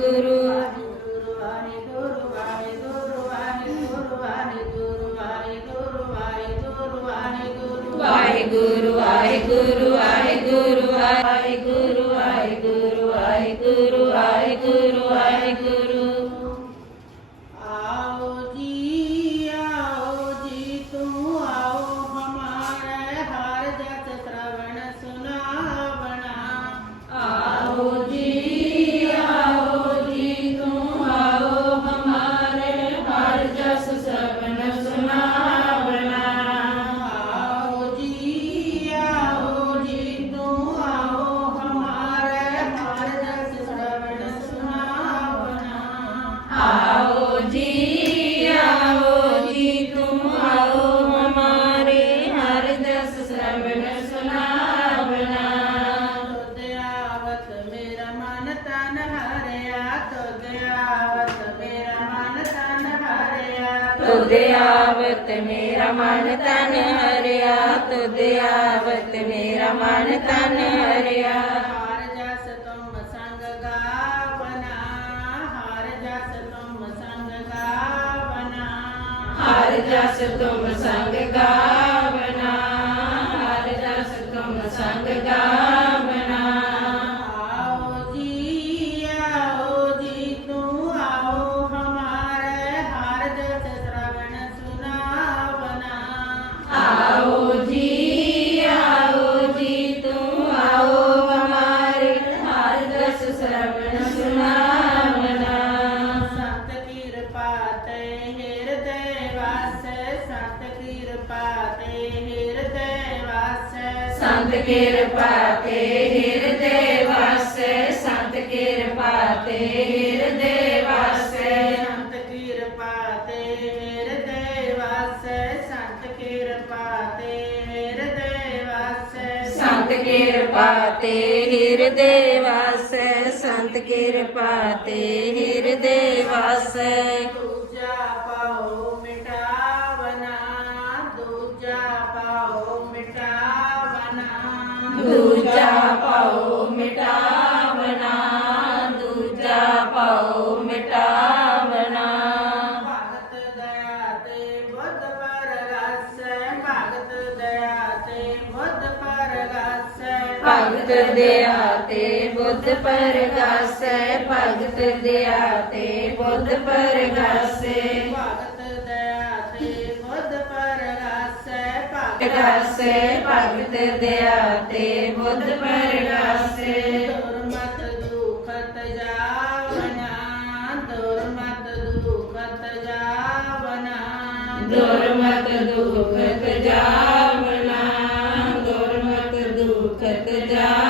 Guru ਮਨ ਤਨ ਹਰਿਆ ਤੁਧ ਆਵਤ ਮੇਰਾ ਮਨ ਤਨ ਹਰਿਆ। ਹਾਰ ਜਸ ਤੁਮ ਸੰਗ ਗਾਵਨਾ ਹਾਰ ਜਸ ਤੁਮ ਸੰਗ ਗਾਵਨਾ। ਹਾਰ ਜਸ ਤੁਮ ਸੰਗ ਗਾਵਨਾ। ਸਰਵਣ ਸੁਨਾਵਣਾ ਸਤ ਕਿਰਪਾ ਤੇ ਹਿਰਦੈ ਵਾਸ ਸਤ ਕਿਰਪਾ ਤੇ ਹਿਰਦੈ ਵਾਸ ਸੰਤ ਕਿਰਪਾ ਕਿਰਪਾ ਤੇ ਹਿਰਦੇ ਵਾਸੈ ਸੰਤ ਕਿਰਪਾ ਤੇ ਹਿਰਦੇ ਵਾਸੈ। ਦਿਆਤੇ ਬੁੱਧ ਪਰਗਾਸੈ ਭਗਤ ਦਿਆਤੇ ਬੁੱਧ ਪਰਗਾਸੈ। ਭਗਤ ਦਿਆਤੇ ਬੁੱਧ ਪਰਗਾਸੈ ਭਗਤਗਾਸੈ ਭਗਤ ਦਿਆਤੇ ਬੁੱਧ ਪਰਗਾਸੈ। ਦੁਰਮਤ ਦੁਖਤ ਜਾਵਨਾ ਦੁਰਮਤ ਦੁਖਤ ਜਾਵਨਾ। ਦੁਰਮਤ ਦੁਖਤ ਜਾਵਨਾ ਦੁਰਮਤ ਦੁਖਤ ਜਾਵਨਾ।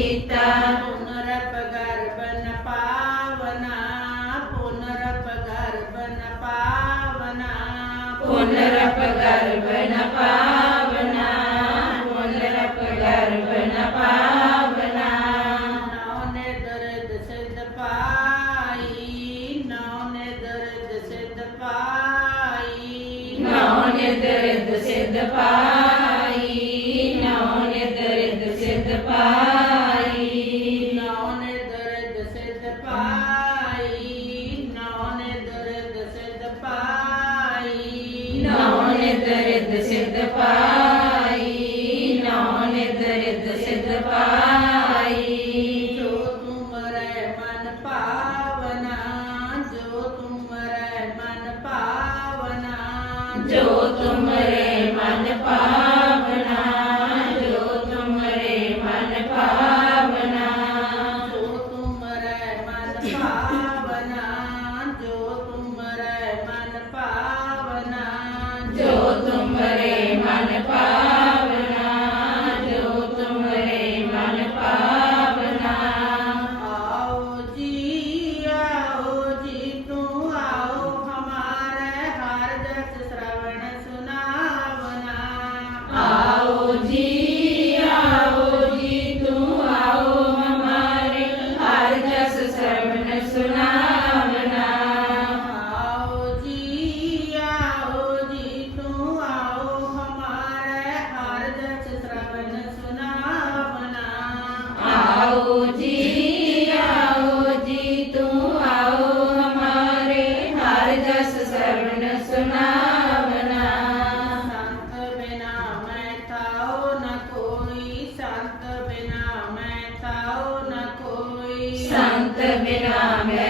ਕੀਤਾ ਪੁਨਰਪ ਗਰਭ ਨ ਪਾਵਨਾ ਪੁਨਰਪ ਗਰਭ ਨ ਪਾਵਨਾ। ਪੁਨਰਪ ਗਰਭ ਨ ਪਾਵਨਾ। ਜੋ ਤੁਮਰੇ ਮਨ ਭਾਵਨਾ ਜੋ ਤੁਮਰੇ ਮਨ ਭਾਵਨਾ। ਜੋ ਤੁਮਰੇ ਮਨ ਭਾਵਨਾ ਜੋ ਤੁਮਰੇ ਮਨ ਭਾਵਨਾ। ਜੋ ਤੁਮਰੇ ਮਨ ਭਾਵਨਾ amen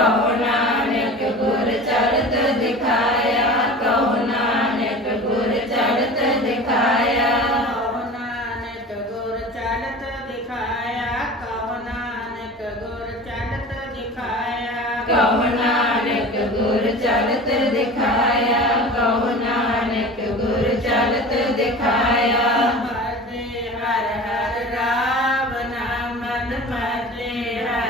ਕਹੋ ਨਾਨਕ ਗੁਰ ਚੜਤ ਦਿਖਾਇਆ ਕਹੋ ਨਾਨਕ ਗੁਰ ਚੜਤ ਦਿਖਾਇਆ। ਕਹੋ ਨਾਨਕ ਗੁਰ ਚੜਤ ਦਿਖਾਇਆ ਕਹੋ ਨਾਨਕ ਗੁਰ ਚੜਤ ਦਿਖਾਇਆ। ਕਹੋ ਨਾਨਕ ਗੁਰ ਚੜਤ ਦਿਖਾਇਆ ਕਹੋ ਨਾਨਕ ਗੁਰ ਚੜਤ ਦਿਖਾਇਆ। ਹਰ ਹਰ ਰਾਮ ਨਾਮ ਮਨ ਮਲੇ ਹਰ